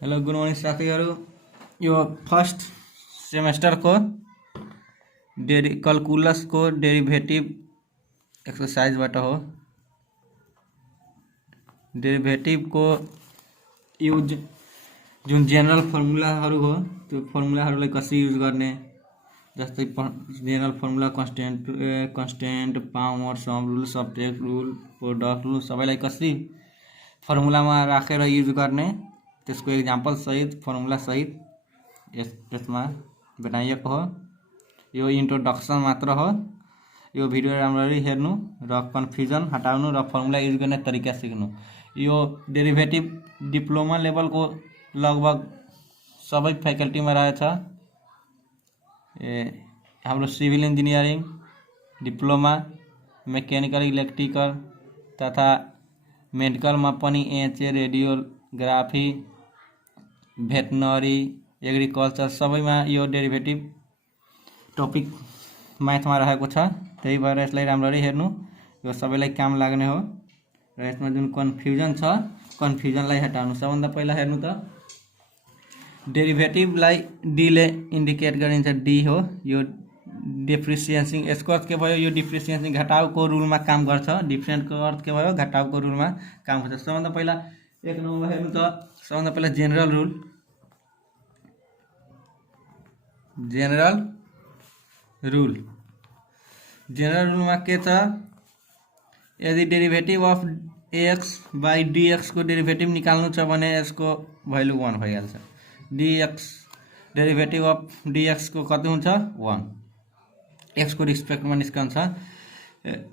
Hello good morning साथीहरू। यो first सेमेस्टरको कलकुलसको derivative एक्सर्साइजबाट हो। डेरिभेटिभको युज जुन जेनरल फर्मुलाहरू हो त्यो फर्मुलाहरूलाई कसरी युज गर्ने, जस्तै general formula constant power sum rule subtract rule product rule सबैलाई कसरी फर्मुलामा राखेर युज गर्ने त्यसको एक्जाम्पल सहित फर्मुला सहित यसमा बनाइएको हो। यो इन्ट्रोडक्सन मात्र हो। यो भिडियो राम्ररी हेर्नु र कन्फ्युजन हटाउनु र फर्मुला युज गर्ने तरिका सिक्नु। यो डेरिभेटिभ डिप्लोमा लेभलको लगभग सबै फ्याकल्टीमा रहेछ। हाम्रो civil engineering diploma, mechanical electrical तथा मेडिकलमा पनि एचए रेडियोग्राफी भेटनरी एग्रिकल्चर सबैमा यो डेरिभेटिभ टपिक म्याथमा रहेको छ। त्यही भएर यसलाई राम्ररी हेर्नु, यो सबैलाई काम लाग्ने हो र यसमा जुन कन्फ्युजन छ कन्फ्युजनलाई हटाउनु। सबभन्दा पहिला हेर्नु त डेरिभेटिभलाई डीले इन्डिकेट गरिन्छ। डी हो यो डिफ्रेन्सिएसन। यसको अर्थ के भयो? यो डिफ्रेन्सिएसन घटाउको रुलमा काम गर्छ। डिफ्रेन्टको अर्थ के भयो? घटाउको रुलमा काम गर्छ। सबभन्दा पहिला एक नम्बरमा हेर्नु त सबभन्दा पहिला जेनरल रुल। जेनरल रुलमा के छ? यदि derivative of X by DX को डेरिभेटिभ निकाल्नु छ भने यसको भ्यालु 1 भइहाल्छ। डीएक्स डेरिभेटिभ अफ डीएक्स को कति हुन्छ? 1। एक्स को रिस्पेक्टमा निस्कन्छ।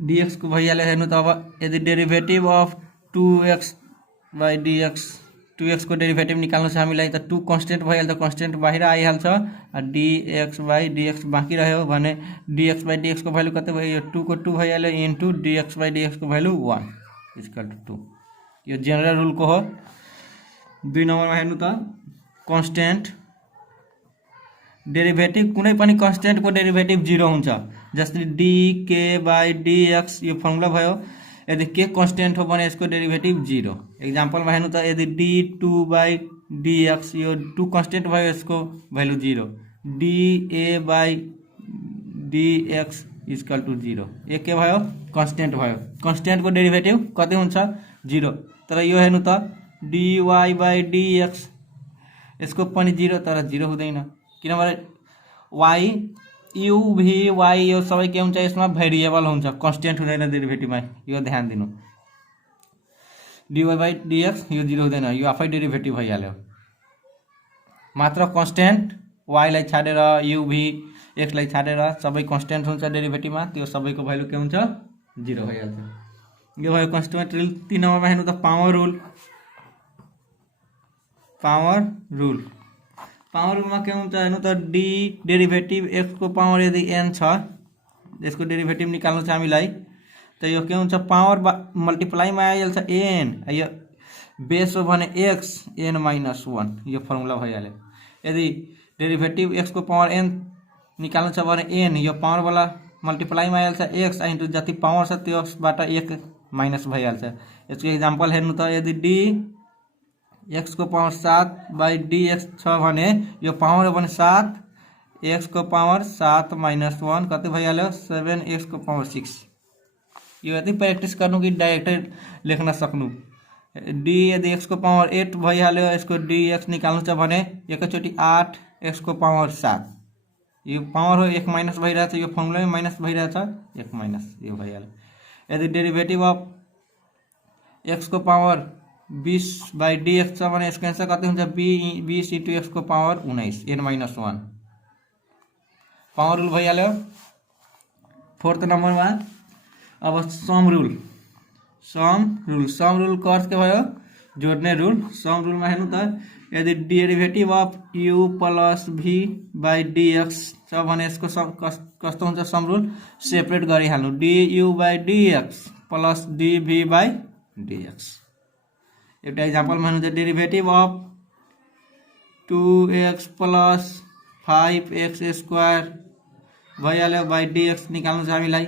डीएक्स को भइहाल्यो। हेर्नु त अब यदि derivative of 2x by dx 2x को डेरिभेटिभ निकाल्नु छ हामीलाई त 2 कन्स्टेन्ट भइहाल्छ। कन्स्टेन्ट बाहिर आइहाल्छ। dx बाई dx बाँकी रह्यो भने dx बाई dx को भ्यालु कति भयो? यो 2 को 2 भइहाल्यो इन्टु dx बाई dx को भ्यालु 1 इक्वल टु 2। यो जेनरल रुलको हो। 2 नम्बरमा हेर्नु त कन्स्टेन्ट डेरिभेटिभ कुनै पनि कन्स्टेन्टको डेरिभेटिभ 0 हुन्छ। जस्तै dk बाई dx यो फर्मुला भयो। यदि के कन्स्टेन्ट हो भने यसको डेरिभेटिभ 0। एक्जाम्पलमा हेर्नु त यदि d2 बाई dx यो 2 कन्स्टेन्ट भयो, यसको value 0। da by dx equal to 0। यो के भयो? कन्स्टेन्ट भयो। कन्स्टेन्टको डेरिभेटिभ कति हुन्छ? 0। तर यो हेर्नु त dy बाई dx यसको पनि 0, तर 0 हुँदैन किनभने y u v y यो सबै के हुन्छ? यसमा भेरिएबल हुन्छ, कन्स्टेन्ट हुँदैन डेरिभेटिभमा। यो ध्यान दिनु। dy बाई dx यो 0 हुँदैन, यो आफै डेरिभेटिभ भइहाल्यो। मात्र कन्स्टेन्ट y लाई छाडेर u v x लाई छाडेर सबै कन्स्टेन्ट हुन्छ डेरिभेटिभमा, त्यो सबैको भ्यालु के हुन्छ? 0 भइहाल्छ। यो भयो कन्स्टेन्ट रुल। 3 नम्बरमा हेर्नु त पावर रुल। पावर रुलमा के हुन्छ? हेर्नु त d डेरिभेटिभ x को पावर यदि n छ, यसको डेरिभेटिभ निकाल्नु छ हामीलाई त यो के हुन्छ? पावर मल्टिप्लाईमा आइहाल्छ n। यो बेस हो भने x n माइनस 1 यो फर्मुला भइहाल्यो। यदि डेरिभेटिभ x को पावर n निकाल्नु छ भने n यो पावरवाला मल्टिप्लाईमा आइहाल्छ x इन्टु जति पावर छ त्यसबाट 1 माइनस भइहाल्छ। यसको एक्जाम्पल हेर्नु त यदि d x को पावर 7 बाई dx छ भने यो पावर हो भने 7, x को पावर 7 माइनस 1 कति भइहाल्यो? 7x को पावर 6। यो यदि प्र्याक्टिस गर्नु कि डाइरेक्टै लेख्न सक्नु। d यदि x को पावर 8 भइहाल्यो, यसको dx निकाल्नु छ भने एकैचोटि 8x को पावर 7। यो पावर हो 1 माइनस भइरहेछ, यो फर्मुलामै माइनस भइरहेछ, 1 माइनस यो भइहाल्यो। यदि डेरिभेटिभ अफ x को पावर 20 बाई dx छ भने यसको एन्सर कति हुन्छ? 20 इन्टु x को power 19 n minus 1। Power rule भइहाल्यो। 4th नम्बरमा अब सम रुलको अर्थ के भयो? जोड्ने रुल। सम रुलमा हेर्नु त यदि derivative of u plus v by dx छ भने यसको कस्तो हुन्छ? सम रुल सेपरेट गरिहाल्नु। du by dx plus dv by dx। एउटा एक्जाम्पलमा हेर्नु त derivative of 2x plus 5x square भइहाल्यो बाई dx निकाल्नु छ हामीलाई।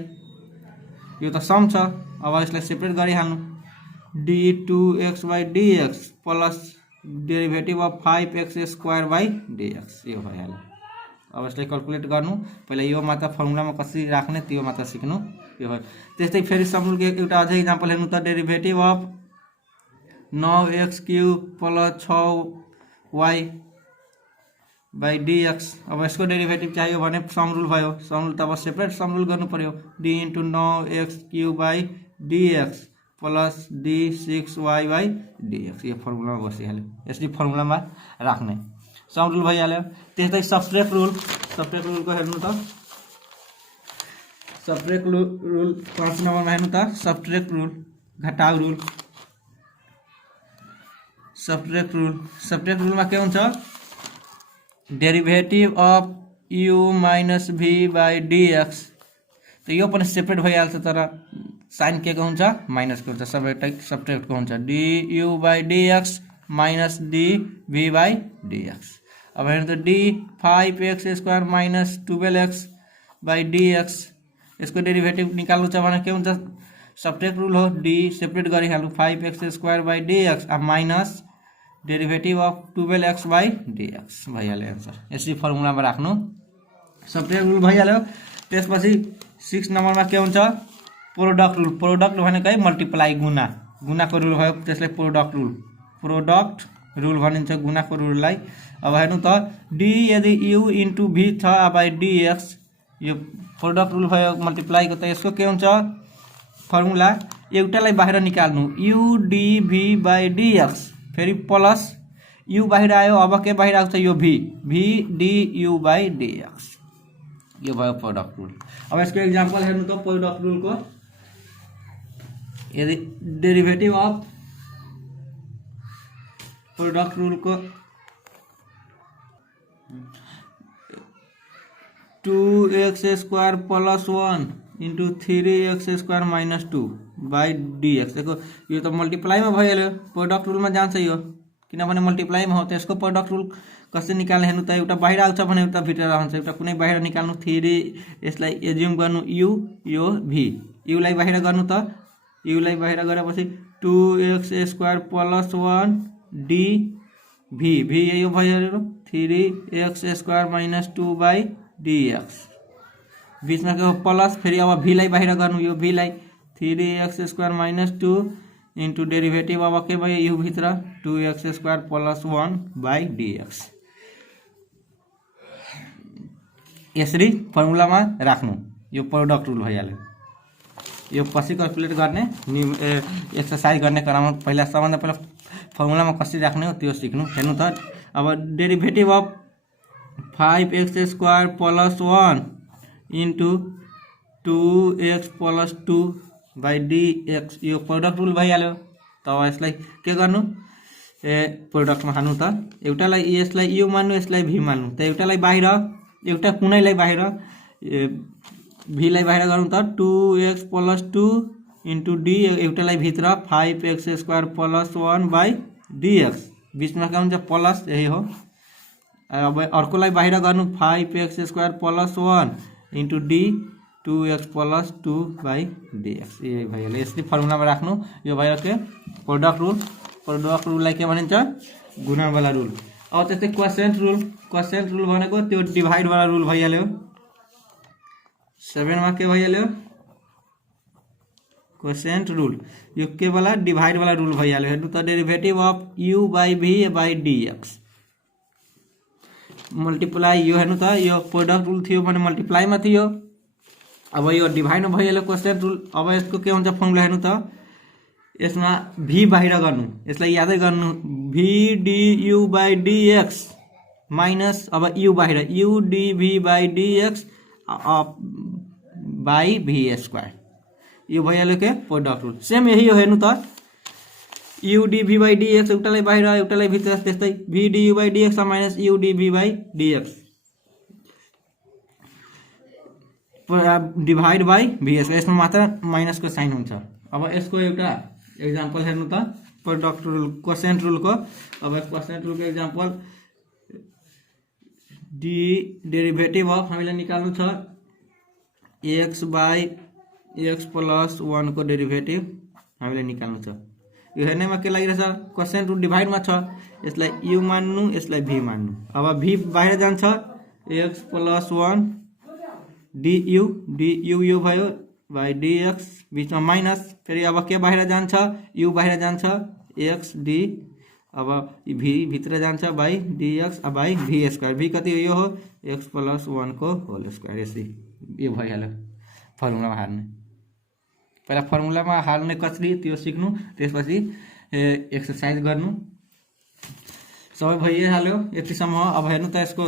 यो त सम छ, अब यसलाई सेपरेट गरिहाल्नु। d2x by dx plus derivative of 5x² यो भइहाल्यो। अब यसलाई क्याल्कुलेट गर्नु, पहिला यो मात्र फर्मुलामा कसरी राख्ने त्यो मात्र सिक्नु। यो भयो। त्यस्तै फेरि समरुलको एउटा अझै इक्जाम्पल हेर्नु त, डेरिभेटिभ अफ 9x³ + 6y/dx। अब यसको डेरिभेटिभ चाहियो भने समरुल भयो, समरुल त अब सेपरेट समरुल गर्नु पर्यो, d × 9x³ + d6y/dx। यो फर्मुलामा बसिहाल्यो, यसरी फर्मुलामा राख्ने समरुल भइहाल्यो। त्यस्तै सबट्र्याक्ट रुलको हेर्नु त, सबट्र्याक्ट रुल 5 नम्बरमा हेर्नु त, सबट्र्याक्ट रुल, घटाउ रुल। सबट्र्याक्ट रुलमा के हुन्छ, डेरिभेटिभ अफ u - v/dx। त यो पनि सेपरेट भइहाल्छ, तर साइन के को हुन्छ, माइनस को हुन्छ, सबट्र्याक्ट को हुन्छ du/dx - dv/dx। अब हेर्नु त d 5x² - 12x/dx, यसको डेरिभेटिभ निकाल्नु छ भने के हुन्छ, सबट्र्याक्ट रुल हो, d सेपरेट गरिहाल्नु 5x² अब माइनस डेरिभेटिभ अफ 12x/dx भइहाल्यो एन्सर। यसरी फर्मुलामा राख्नु, सबट्र्याक्ट रुल भइहाल्यो। त्यसपछि 6 नम्बरमा के हुन्छ, प्रोडक्ट रुल। प्रोडक्ट भनेकै मल्टिप्लाई, गुणाको रुल भयो, त्यसलाई प्रोडक्ट रुल भनिन्छ, गुणाको रुललाई। अब हेर्नु त, d यदि u × v छ dx, यो प्रोडक्ट रुल भयो मल्टिप्लाईको। त यसको के हुन्छ फर्मुला, एउटालाई बाहिर निकाल्नु u dv/dx, फेरि प्लस u बाहिर आयो, अब के बाहिर आउँछ, यो v du/dx, यो भयो प्रोडक्ट रुल। अब यसको इक्जाम्पल हेर्नु त, प्रोडक्ट रुलको, यदि derivative of product रुलको 2x² + 1 × 3x² - 2/dx। देखो यो त मल्टिप्लाईमा भइहाल्यो, प्रोडक्ट रुलमा जान्छ यो, किनभने मल्टिप्लाईमा हो। त यसको प्रोडक्ट रुल कसरी निकाल्ने हेर्नु त, एउटा बाहिर आउँछ भने एउटा भित्र रहन्छ, एउटा कुनै बाहिर निकाल्नु, 3 यसलाई एज्युम गर्नु u, यो v, u लाई बाहिर गर्नु त, u लाई बाहिर गरेपछि 2x² + 1 dv, v यो भइहाल्यो 3x² - 2/dx, बीचमा के हो प्लस, फेरि अब v लाई बाहिर गर्नु, यो v लाई 3x² - 2 इन्टु डेरिभेटिभ अब के भयो, u भित्र 2x² + 1/dx। यसरी फर्मुलामा राख्नु, यो प्रोडक्ट रुल भइहाल्यो। यो पछि क्याल्कुलेट गर्ने, एक्सरसाइज गर्ने क्रममा पहिला सबभन्दा पहिला फर्मुलामा कसरी राख्ने हो त्यो सिक्नु। हेर्नु त, अब derivative of 5x² + 1 into 2x + 2/dx, यो प्रोडक्ट रुल भइहाल्यो। त यसलाई के गर्नु, प्रोडक्टमा हाल्नु त, एउटालाई यसलाई u मान्नु, यसलाई v मान्नु। त एउटालाई बाहिर, एउटा कुनैलाई बाहिर, v लाई बाहिर गर्नु त, 2x + 2 इन्टु d, एउटालाई भित्र 5x² + 1/dx, बीचमा के हुन्छ प्लस, यही हो। अब अर्कोलाई बाहिर गर्नु 5x² + 1 into d 2x + 2/dx, यही भइहाल्यो। यसरी फर्मुलामा राख्नु, यो भयो के प्रोडक्ट रुल। प्रोडक्ट रुललाई के भनिन्छ, गुणावाला रुल। अब त्यस्तै क्वोसिएन्ट रुल भनेको त्यो डिभाइडवाला रुल भइहाल्यो। 7 मा के भइहाल्यो, क्वोसिएन्ट रुल, यो के वाला, डिभाइडवाला रुल भइहाल्यो। हेर्नु त, डेरिभेटिभ अफ u/v/dx मल्टिप्लाई, यो हेर्नु त, यो प्रोडक्ट रुल थियो भने मल्टिप्लाईमा थियो, अब यो डिभाइडमा भइहाल्यो क्वोसिएन्ट रुल। अब यसको के हुन्छ फर्मुला हेर्नु त, यसमा v बाहिर गर्नु, यसलाई यादै गर्नु, v du/dx माइनस, अब u बाहिर, u dv/dx /v², यो भइहाल्यो के प्रोडक्ट रुल। सेम यही हो, हेर्नु त, u dv/dx एउटालाई बाहिर, एउटालाई भित्र, त्यस्तै v du/dx - u dv/dx divide by vs, यसमा मात्र माइनसको साइन हुन्छ। अब यसको एउटा एक्जाम्पल हेर्नु त, प्रोडक्ट रुल, क्वोसिएन्ट रुलको। अब क्वोसिएन्ट रुलको एक्जाम्पल, डेरिभेटिभ अफ हामीलाई निकाल्नु छ x/x + 1 को डेरिभेटिभ हामीलाई निकाल्नु छ। यो हेर्नेमा के लागिरहेछ क्वेश्चन रुट डिभाइडमा छ यसलाई u मान्नु यसलाई v मान्नु। अब v बाहिर जान्छ x + 1 du यो भयो बाई dx बीचमा माइनस फेरि अब के बाहिर जान्छ u बाहिर जान्छ x d अब v भित्र जान्छ by dx by v square v कति यो हो x + 1 को होल स्क्वायर यसरी यो भइहाल्यो फर्मुलामा हाल्ने। पहिला फर्मुलामा हाल्ने कसरी त्यो सिक्नु त्यसपछि एक्सरसाइज गर्नु सबै भइहाल्यो यतिसम्म। अब हेर्नु त यसको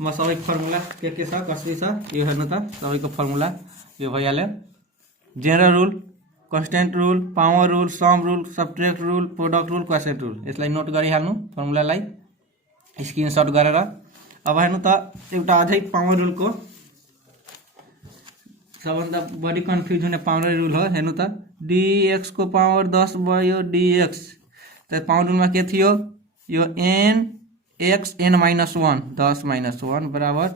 म सबै फर्मुला के छ कसरी छ यो हेर्नु त सबैको फर्मुला यो भइहाल्यो। General rule constant rule power rule sum rule subtract rule product rule quotient rule यसलाई नोट गरिहाल्नु फर्मुलालाई स्क्रिनशट गरेर। अब हेर्नु त एउटा अझै पावर रुलको सबभन्दा बढी कन्फ्युज हुने पावर रुल हो। हेर्नु त dx को पावर 10 भयो dx त पावर रुलमा के थियो यो n x n - 1 10 - 1 बराबर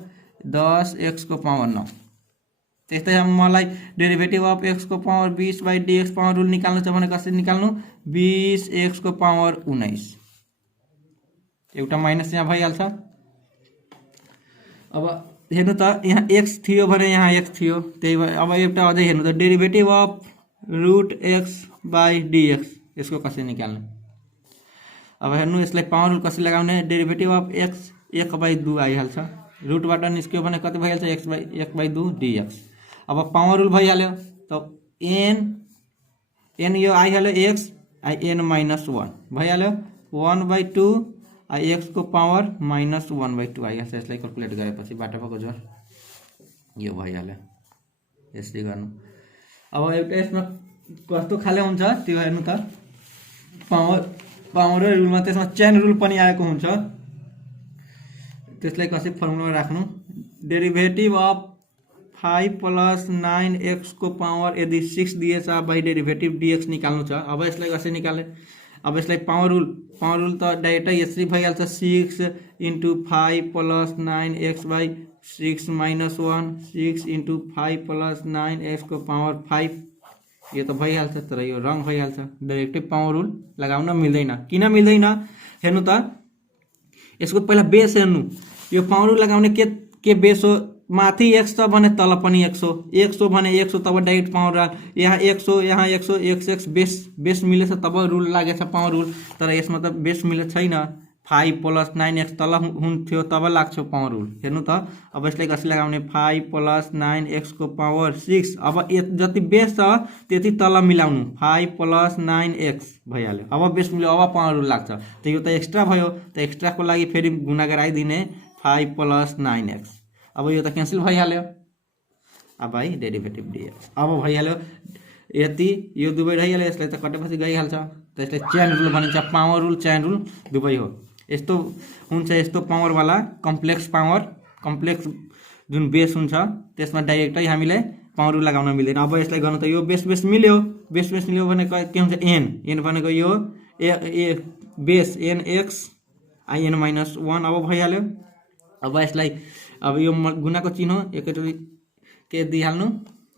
10x को पावर 9। त्यस्तै मलाई डेरिभेटिभ अफ x को power 20 by dx power rule निकाल्नु छ भने कसरी निकाल्नु 20x को पावर 19 एउटा माइनस यहाँ भइहाल्छ। अब हेर्नु त यहाँ x थियो भने यहाँ x थियो त्यही भएर अब एउटा अझै हेर्नु त derivative of root x by dx यसको कसरी निकाल्ने। अब हेर्नु यसलाई पावर रुल कसरी लगाउने डेरिभेटिभ अफ x 1/2 आइहाल्छ रुटबाट निस्क्यो भने कति भइहाल्छ x बाई 1/2 dx। अब पावर रुल भइहाल्यो त n यो आइहाल्यो x n - 1 भइहाल्यो 1/2 x को पावर -1/2 आइहाल्छ। यसलाई क्याल्कुलेट गरेपछि बाटाको जोड यो भइहाल्यो यसरी गर्नु। अब एउटा यसमा कस्तो खाले हुन्छ त्यो हेर्नु त पावर रुलमा त्यसमा चेन रुल पनि आएको हुन्छ त्यसलाई कसरी फर्मुलामा राख्नु डेरिभेटिभ अफ 5 + 9x को पावर यदि 6 दिएछ बाई डेरिभेटिभ dx निकाल्नु छ। अब यसलाई कसरी निकाल्ने अब यसलाई पावर रुल त डाइरेक्टै यसरी भइहाल्छ 6 × 5 + 9x बाई 6 - 1 6 × 5 + 9x को पावर 5 यो त भइहाल्छ तर यो रङ भइहाल्छ डाइरेक्टै पावर रुल लगाउन मिल्दैन। किन मिल्दैन हेर्नु त यसको पहिला बेस हेर्नु यो पावर रुल लगाउने के बेस हो माथि 1 छ भने तल पनि 1 हो 1 हो भने 1 हो तब डाइरेक्ट पावर रुल यहाँ 1 हो यहाँ 1 हो x बेस मिलेछ तब रुल लागेछ पावर रुल तर यसमा त बेस मिलेको छैन 5 + 9x तल हुन्थ्यो तब लाग्छ पावर रुल। हेर्नु त अब यसलाई कसरी लगाउने 5 + 9x को पावर 6 अब जति बेस छ त्यति तल मिलाउनु 5 + 9x भइहाल्यो अब बेस मिल्यो अब पावर रुल लाग्छ त यो त एक्स्ट्रा भयो त एक्स्ट्राको लागि फेरि गुणा गराइदिने 5 + 9x अब यो त क्यान्सल भइहाल्यो अब भाइ डेरिभेटिभ dx अब भइहाल्यो यति यो दुवै रहिहाल्यो यसलाई त कटेपछि गइहाल्छ त यसलाई चेन रुल भनिन्छ पावर रुल चेन रुल दुवै हो। यस्तो हुन्छ यस्तो पावरवाला कम्प्लेक्स जुन बेस हुन्छ त्यसमा डाइरेक्टै हामीले पावर रुल लगाउन मिल्दैन। अब यसलाई गर्नु त यो बेस मिल्यो भने के हुन्छ n भनेको यो बेस nx in - 1 अब भइहाल्यो। अब यसलाई अब यो गुणाको चिन्ह एकैचोटि के दिइहाल्नु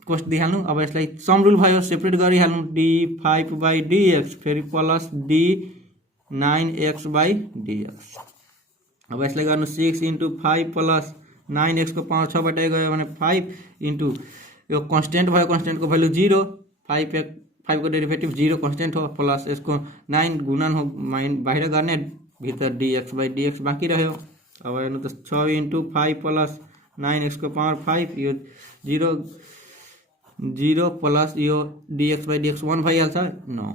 कोस्ट दिइहाल्नु। अब यसलाई सम रुल भयो सेपरेट गरिहाल्नु d5 बाई dx फेरि प्लस d9x बाई dx। अब यसलाई गर्नु 6 × 5 + 9x को पावर 6 बटाइ गयो भने 5 × यो कन्स्टेन्ट भयो कन्स्टेन्टको भ्यालु 0 5 को डेरिभेटिभ 0 कन्स्टेन्ट हो प्लस यसको 9 गुणन हो बाहिर गर्ने भित्र dx बाई dx बाँकी रह्यो। अब हेर्नु त 6 × 5 + 9x को पावर 5 यो 0 प्लस यो dx बाई dx 1 भइहाल्छ 9।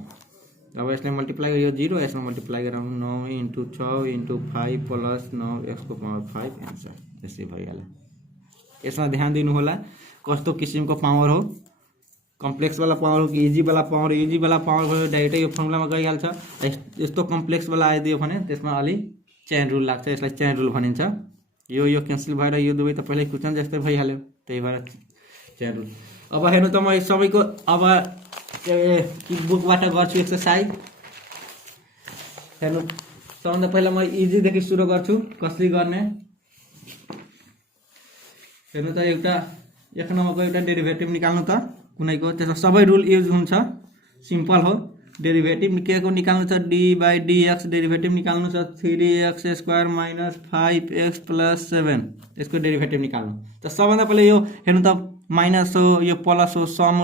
अब यसलाई मल्टिप्लाई यो 0 यसमा मल्टिप्लाई गराउनु 9 × 6 × 5 + 9x को पावर 5 एन्सर यसरी भइहाल्यो। यसमा ध्यान दिनु होला कस्तो किसिमको पावर हो कम्प्लेक्स वाला पावर हो कि इजी वाला पावर भयो डाइरेक्टै यो फर्मुलामा गइहाल्छ। यस्तो कम्प्लेक्स वाला आइदियो भने त्यसमा अलि चेन रुल लाग्छ यसलाई चेन रुल भनिन्छ। यो क्यान्सल भएर यो दुवै त पहिल्यै क्वेसन जस्तै भइहाल्यो त्यही भएर चेन रुल। अब हेर्नु त म सबैको अब बुकबाट गर्छु एक्सरसाइज। हेर्नु सबभन्दा पहिला म इजीदेखि सुरु गर्छु कसरी गर्ने। हेर्नु त एउटा 1 नम्बरको एउटा डेरिभेटिभ निकाल्नु त कुनैको त्यसमा सबै रुल युज हुन्छ सिम्पल हो डेरिभेटिभ के को निकाल्नु छ डी बाई डीएक्स डेरिभेटिभ निकाल्नु छ 3x square minus 5x plus 7 यसको डेरिभेटिभ निकाल्नु। त सबभन्दा पहिले यो हेर्नु त माइनस हो यो प्लस हो सम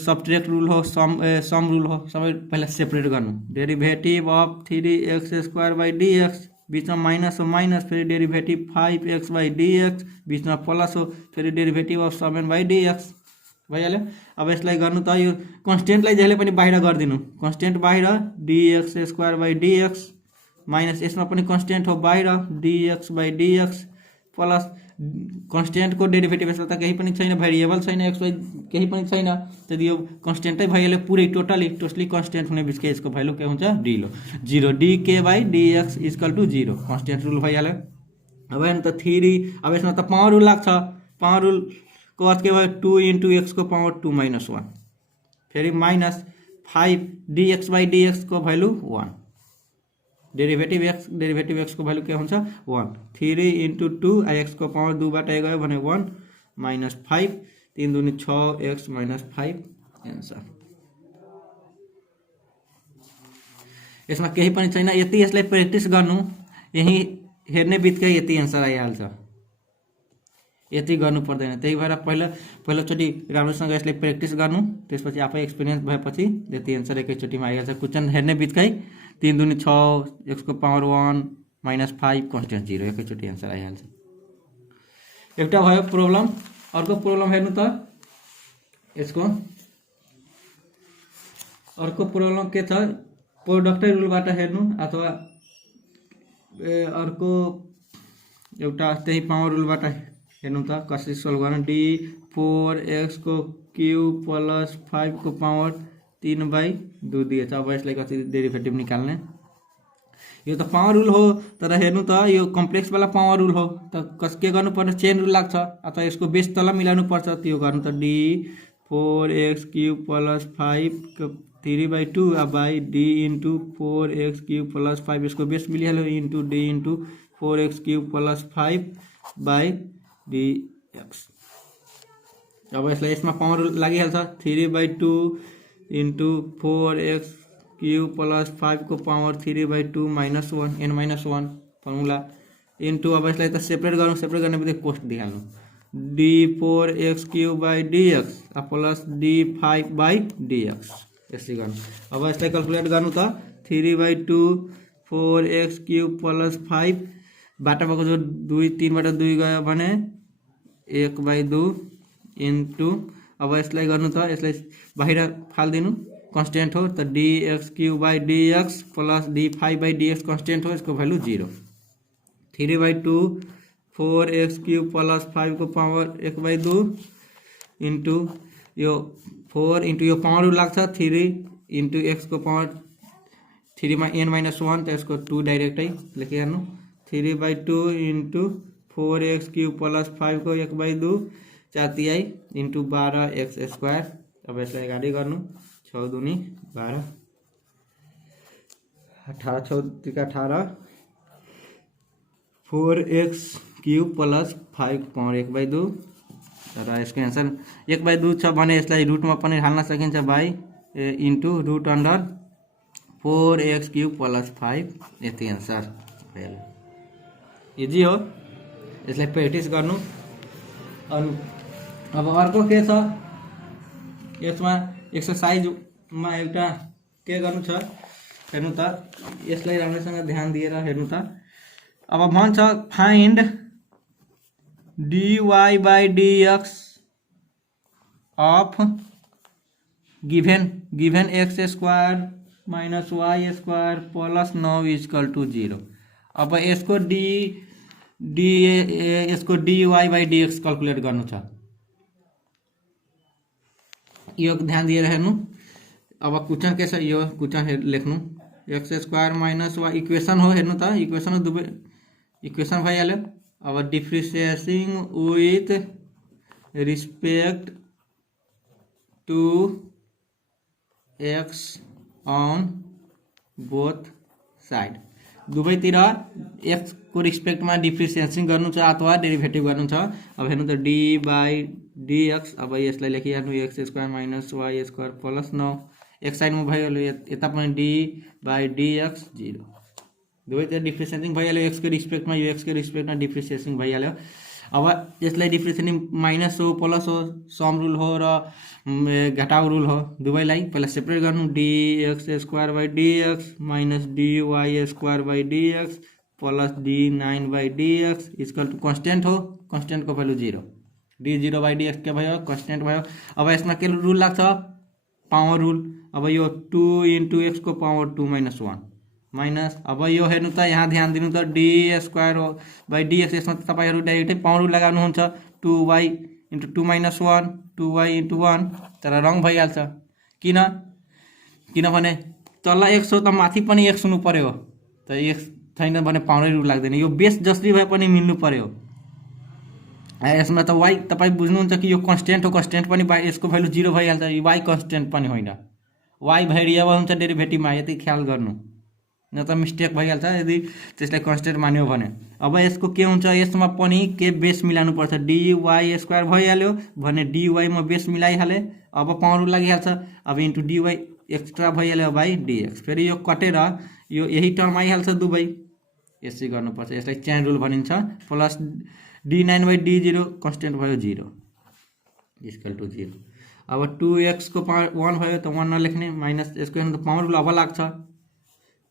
सब्ट्रेक्ट रुल हो सम रुल हो सबै पहिला सेपरेट गर्नु। Derivative of 3x square by DX बीच में माइनस हो माइनस फिर डेरिभेटिभ 5x बाई डीएक्स बीच में प्लस हो फिर डेरिभेटिभ अफ 7 बाई डीएक्स भइहाल्यो। अब यसलाई गर्नु त यो कन्स्टेन्टलाई जहिले पनि बाहिर गरिदिनु। कन्स्टेन्ट बाहिर dx square by dx minus यसमा पनि कन्स्टेन्ट हो बाहिर dx बाई dx प्लस कन्स्टेन्टको डेरिभेटिभ यसमा त केही पनि छैन भेरिएबल छैन x y केही पनि छैन त्यदि यो कन्स्टेन्टै भइहाल्यो पुरै टोटली कन्स्टेन्ट हुने बित्तिकै यसको भ्यालु के हुन्छ zero dk by dx equal to 0 constant rule भइहाल्यो। अब हेर्नु त 3 अब यसमा त पावर रुल लाग्छ। पावर रुल को अर्थ के भयो 2 इंटू एक्स को पावर 2 माइनस 1 फिर माइनस 5 dx बाई dx को भैल्यू 1 डेरिभेटिभ एक्स को भैल्यू के हुन्छ 1 3 इंटू 2 एक्स को पावर 2 बाट गयो भने 1 माइनस 5 3 दूनी 6x माइनस 5 एन्सर। यसमा केही पनि छैन यति यसलाई प्र्याक्टिस गर्नु यही हेर्ने बित्तिकै यति एन्सर आइहाल्छ यति गर्नु पर्दैन। त्यही भएर पहिलोचोटि राम्रोसँग यसले प्र्याक्टिस गर्नु त्यसपछि आफै एक्सपिरियन्स भएपछि यति एन्सर एकैचोटिमा आइहाल्छ। क्वेसन हेर्ने बित्तिकै 3 दूनी 6 एक्स को पावर 1 माइनस 5 कन्स्टेन्ट 0 एकैचोटि एन्सर आइहाल्छ। एउटा भयो प्रब्लम। अर्को प्रब्लम हेर्नु त यसको अर्को प्रब्लम के छ प्रोडक्टै रुलबाट हेर्नु अथवा अर्को एउटा त्यही पावर रुलबाट हेर्नु त कसरी सोल्भ गर्नु डी 4x को क्यूब प्लस 5 को पावर 3/2 दिएछ। अब यसलाई कसरी डेरिभेटिभ निकाल्ने यो त पावर रुल हो तर हेर्नु त यो कम्प्लेक्स वाला पावर रुल हो त के गर्नु पर्ने चेन रुल लाग्छ अथवा यसको बेस तल मिलाउनु पर्छ त्यो गर्नु त डी 4x क्यूब प्लस 5 को 3/2 by d into 4x cube plus 5 इसको बेस मिलिहाल्यो into d into 4x cube plus 5 by dx। अब यसलाई यसमा पावर लागिहाल्छ 3/2 इंटू 4x क्यूब प्लस 5 को power 3/2 minus 1 n minus 1 formula into अब यसलाई त सेपरेट गर्नु सेपरेट गर्ने बित्तिकै कोस्ट दिइहाल्नु d4x cube by dx plus d5 by dx यसरी गर्नु। अब यसलाई क्याल्कुलेट गर्नु त 3/2 4x क्यूब प्लस 5 बाटा भएको जो 2 3 बाट 2 गयो भने 1/2 इंटू अब यसलाई गर्नु त यसलाई बाहिर फाल्दिनु कन्स्टेन्ट हो त dx cube by dx plus d5 by dx constant हो यसको भ्यालु 0 3/2 4x क्यूब प्लस 5 को पावर 1/2 इंटू यो 4 इंटू यो पावर लाग्छ 3 इंटू x को पावर 3 में n माइनस 1 तो इसको 2 डाइरेक्टै लेखिहाल्नु 3/2 इंटू 4x क्यूब प्लस 5 को 1/2 4 इंटू 12x स्क्वायर। अब यसलाई अगाडि गर्नु 6 दूनी 12 18 6 तिका 18 4x क्यूब प्लस 5 पावर 1/2 र यसको एन्सर 1/2 छ भने यसलाई रुटमा पनि हाल्न सकिन्छ भाइ into root under 4x cube plus 5 यति एन्सर भइहाल्यो। इजी हो यसलाई प्र्याक्टिस गर्नु। अब अर्को के छ यसमा एक्सरसाइजमा एउटा के गर्नु छ हेर्नु त यसलाई राम्रोसँग ध्यान दिएर हेर्नु त। अब भन्छ find dy by dx of given x square minus y square plus 9 equal to 0। अब यसको यसको dy बाई dx क्याल्कुलेट गर्नु छ यो ध्यान दिएर हेर्नु। अब क्वेशन के छ यो क्वेशन लेख्नु x square minus y equation हो हेर्नु त इक्वेशन दुवै इक्वेशन भइहाल्यो। अब differentiating with respect to x on both side दुवैतिर x को रिस्पेक्ट में डिफ्रेंशिएटिंग गर्नु छ अथवा डेरिभेटिभ गर्नु छ। अब हेर्नु त डी बाई dx अब यसलाई लेखिहाल्नु x square minus y square plus 9 x side में भइहाल्यो यता पनि डी बाई dx 0 दुवैतिर डिफ्रेन्सिएटिङ भइहाल्यो एक्स को रिस्पेक्टमा यो एक्स को रिस्पेक्टमा डिफ्रेन्सिएसन भइहाल्यो। अब यसलाई डिफ्रेन्सिएटिङ माइनस हो प्लस हो सम रुल हो र घटाउ रुल हो दुवैलाई पहिला सेपरेट गर्नु dx square by dx minus dy square by dx plus d9 by dx equal to constant हो कन्स्टेन्ट को भ्यालु 0 d0 बाई dx के भयो कन्स्टेन्ट भयो। अब यसमा के रुल लाग्छ पावर रुल। अब यो 2 इंटू एक्स को पावर 2 माइनस 1 माइनस अब यो हेर्नु त यहाँ ध्यान दिनु त डी स्क्वायर बाई dx यसमा तपाईहरु डाइरेक्टै पावर रुल लगाउनुहुन्छ 2y into 2 minus 1 2y into 1 तर रङ भइहाल्छ किनभने तल x हो त माथि पनि x हुनु पर्यो त x छैन भने पावरै रुल लाग्दैन यो बेस जसरी भए पनि मिल्नु पर्यो। यसमा त y तपाई बुझ्नुहुन्छ कि यो कन्स्टेन्ट हो कन्स्टेन्ट पनि यसको भ्यालु 0 भइहाल्छ y कन्स्टेन्ट पनि होइन y भेरिएबल हुन्छ डेरिभेटिभमा यति ख्याल गर्नु न त मिस्टेक भइहाल्छ यदि त्यसलाई कन्स्टेन्ट मान्यो भने। अब यसको के हुन्छ यसमा पनि के बेस मिलाउनु पर्छ dy स्क्वायर भइहाल्यो भने dy मा बेस मिलाइहाले अब पावर रुल लागिहाल्छ अब इन्टु dy एक्स्ट्रा भइहाल्यो बाई dx फेरि यो कटेर यो यही टर्म आइहाल्छ दुबै यसै गर्नुपर्छ यसलाई चेन रुल भनिन्छ plus d9 by d0 constant भयो 0 इक्वल टू 0। अब 2x को पावर 1 भयो त 1 नलेख्ने माइनस यसको हेर्नु त पावर रुल अब लाग्छ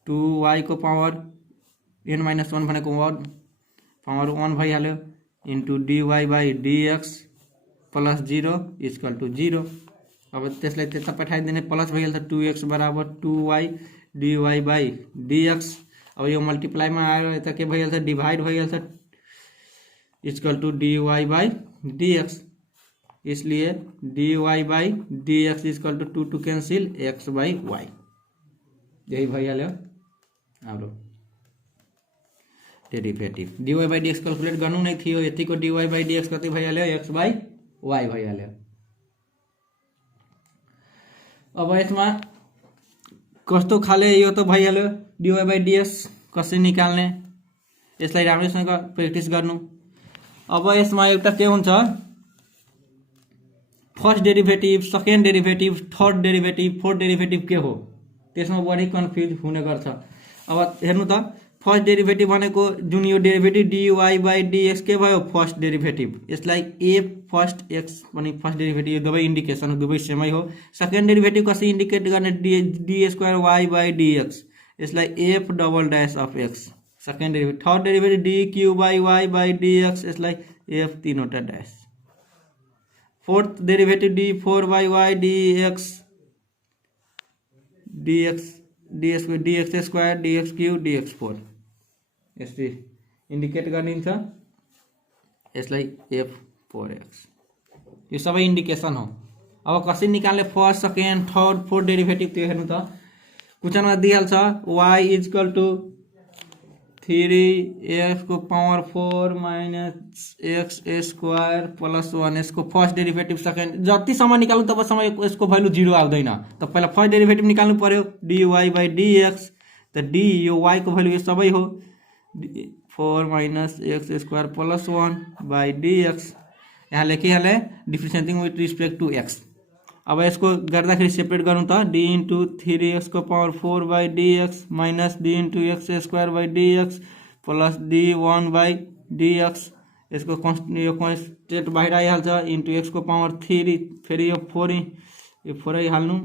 2y को पावर n माइनस 1 भनेको 1 पावर 1 भइहाल्यो into dy by dx plus 0 equal to 0। अब त्यसलाई त्यता पठाइदिने प्लस भइहाल्छ 2x बराबर 2y dy बाई dx अब यो मल्टिप्लाईमा आयो यता के भइहाल्छ डिभाइड भइहाल्छ equal to dy by dx इसलिए dy by dx equal to 2 cancel x by y यही भइहाल्यो हाम्रो derivative dy by dx calculate गर्नु नै थियो यतिको dy बाई dx कति भइहाल्यो x बाई y भइहाल्यो। अब यसमा कस्तो खाले यो त भइहाल्यो dy बाई dx कसरी निकाल्ने यसलाई राम्रोसँग प्र्याक्टिस गर्नु। अब यसमा एउटा के हुन्छ first derivative second derivative third derivative fourth derivative के हो त्यसमा बढी कन्फ्युज हुने गर्छ। अब हेर्नु त फर्स्ट डेरिभेटिभ भनेको जुन यो डेरिभेटिभ dy बाई dx के भयो फर्स्ट डेरिभेटिभ यसलाई a फर्स्ट x पनि फर्स्ट डेरिभेटिभ यो दुवै इन्डिकेसन हो दुवै सेमै हो। सेकेन्ड डेरिभेटिभ कसरी इन्डिकेट गर्ने d square y by dx यसलाई f double dash of x second derivative third derivative d Q by y by dx यसलाई f तीनवटा dash fourth derivative d 4 by y dx dx square dx Q dx 4 यसरी indicate गरिन्छ यसलाई f4x यो सबै indication हो। अब कसरी निकाल्ने first second third fourth derivative त्यो हेर्नु त क्वेशनमा दिइहाल्छ y इक्वल टू 3x को power 4 minus x square plus 1 यसको फर्स्ट डेरिभेटिभ सेकेन्ड जतिसम्म निकाल्नु तबसम्म यसको भ्यालु 0 आउँदैन त पहिला फर्स्ट डेरिभेटिभ निकाल्नु पर्यो dy बाई dx त d यो y को भ्यालु यो सबै हो 4 minus x square plus 1 by dx यहाँ लेखिहाले differentiating with respect to x। अब यसको गर्दाखेरि सेपरेट गर्नु त d इंटू 3x को power 4 by dx minus d into x square by dx plus d1 by dx यसको कन्स्टेन्ट बाहिर आइहाल्छ इंटू x को पावर 3 फेरि यो 4 हाल्नु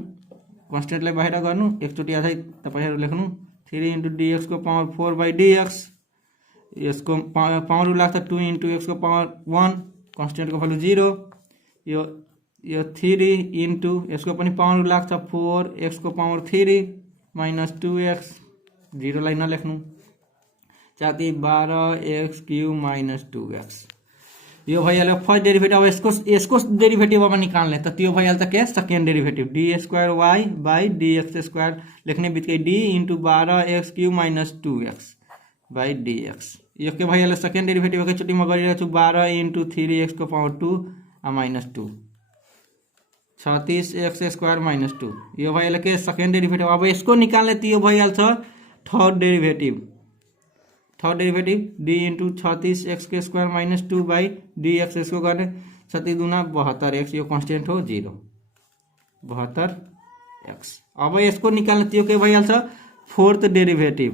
कन्स्टेन्टलाई बाहिर गर्नु एकचोटि अझै तपाईहरु लेख्नु 3 इंटू dx को पावर 4 बाई dx यसको पावर लाग्छ 2 इंटू x को पावर 1 कन्स्टेन्ट को भ्यालु 0 यो 3 इंटू यसको पनि पावर लाग्छ 4 x को पावर 3 माइनस 2x 0 लाई नलेख्नु साथै 12x क्यूब माइनस 2x यो भइहाल्यो फर्स्ट डेरिभेटिभ। अब यसको डेरिभेटिभ अब निकाल्ने त त्यो भइहाल्छ के second derivative d square y by dx square लेख्ने बित्तिकै d into 12x cube minus 2x by dx यो के भइहाल्यो सेकेन्ड डेरिभेटिभ एकैचोटि म गरिरहेछु 12 इंटू 3x को power 2 minus 2 36x square minus 2 यो भइहाल्यो के सेकेन्ड डेरिभेटिभ। अब यसको निकाल्ने त यो भइहाल्छ third derivative d into 36x के स्क्वायर माइनस 2 बाई dx यसको गर्ने 36 दूना 72x यो कन्स्टेन्ट हो 0 72 एक्स। अब यसको निकाल्न त्यो के भइहाल्छ, fourth derivative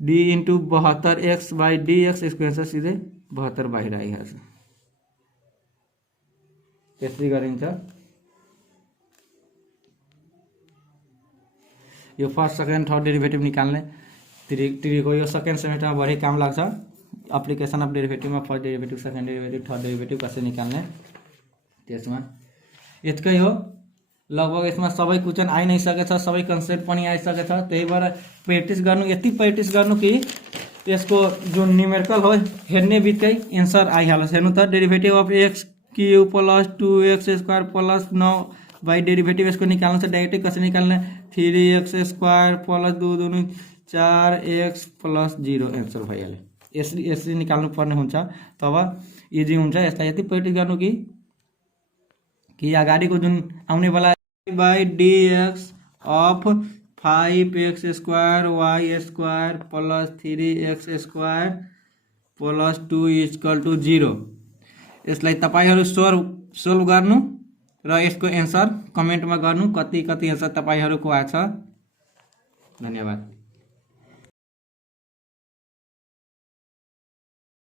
D into 72x by dx, यसको एन्सर सिधै 72 बाहिर आइहाल्छ। त्यसरी गरिन्छ। यो फर्स्ट सेकेन्ड थर्ड डेरिभेटिभ निकाल्ने त्रिको यो सेकेन्ड सेमेस्टरमा बढी काम लाग्छ। एप्लिकेसन अफ डेरिभेटिभमा first derivative, second derivative, third derivative कसरी निकाल्ने त्यसमा यतिकै हो। लगभग यसमा सबै क्वेसन आइ नै सकेछ, सबै कन्सेप्ट पनि आइसकेछ। त्यही भएर प्र्याक्टिस गर्नु, यति प्र्याक्टिस गर्नु कि यसको जुन न्युमेरिकल हो हेर्ने बित्तिकै एन्सर आइहालोस्। हेर्नु त, derivative of x cube plus 2x square plus 9 by derivative यसको निकाल्नु छ। डाइरेक्टै कसरी निकाल्ने, 3x स्क्वायर प्लस 2 दूनी 4x प्लस 0 एन्सर भइहाल्यो। यसरी यसरी निकाल्नु पर्ने हुन्छ, तब इजी हुन्छ। यसलाई यति प्र्याक्टिस गर्नु कि अगाडिको जुन आउने वाला by dx of 5x square y square plus 3x square plus 2 equal to 0, यसलाई तपाईहरु सोल्भ गर्नु र यसको एन्सर कमेन्टमा गर्नु, कति कति एन्सर तपाईहरुको आछ। धन्यवाद।